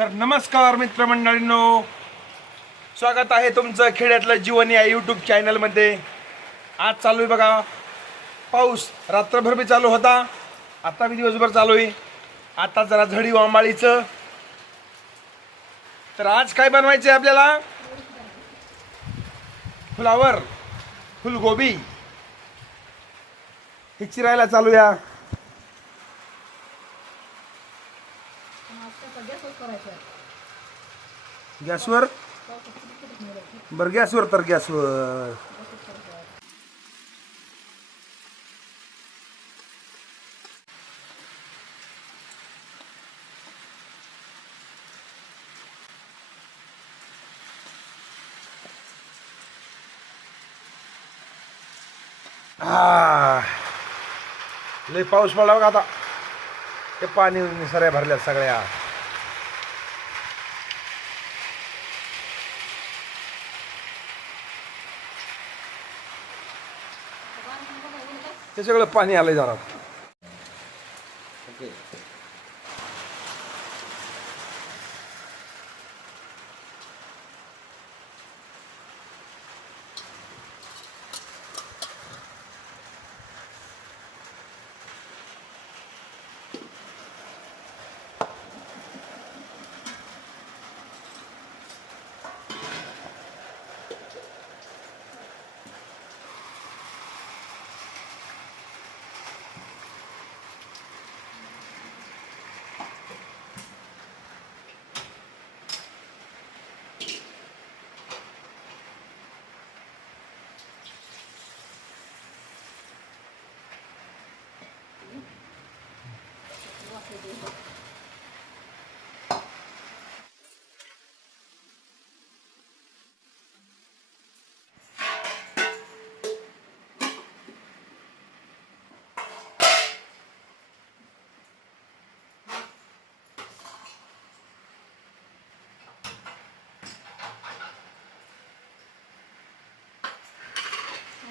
तर नमस्कार मित्रमंडळींनो. स्वागत आहे तुमचं खेड्यातलं जीवन या यूट्यूब चॅनलमध्ये आज चालू आहे बघा. पाऊस रात्रभर बी चालू होता. आता बी दिवसभर चालू आहे. आता जरा झडी वांबाळीचं. तर आज काय बनवायचं आहे आपल्याला? फुलावर फुलगोबी. हे चिरायला चालूया. गॅसवर? बरं गॅसवर तर गॅसवर. हा. लय पाऊस पडला बघा आता. ते पाणी सऱ्या भरल्या सगळ्या. हे सगळं पाणी आलंय जरा.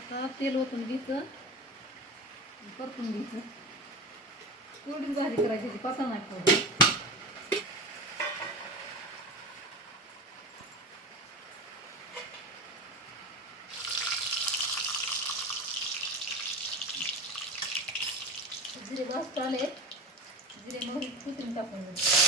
आता तेल ओतून घ्यायचं परतून घ्यायचं कोरडी भाजी करायची ती पातळ नाही ठेवायची. जिरे जास्त आले जिरे मोहरी कुठून टाकून द्यायचे.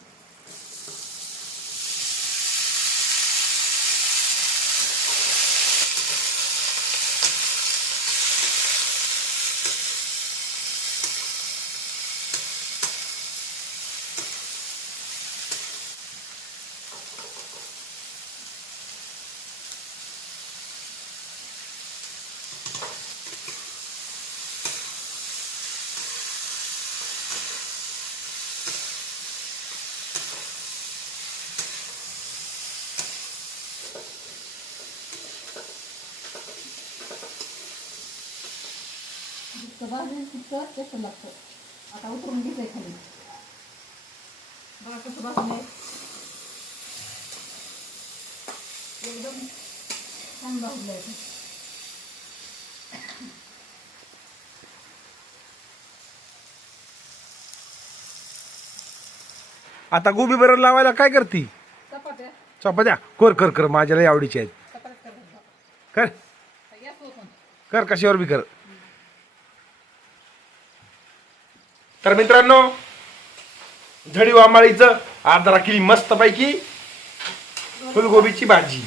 भाजून तितकं टेस्ट लागतं आता उतरून घ्यायचंय खाली. बघा कसं भाजून एकदम छान भाजलं आहे आता गोबी बरोबर लावायला काय करती? चपात्या. चपात्या? कर कर कर. माझ्याला आवडीची आहेत. कर कर. कशावर बी कर. तर मित्रांनो झडी वांबाळीचं आज जरा केली मस्त पैकी फुलगोबीची भाजी.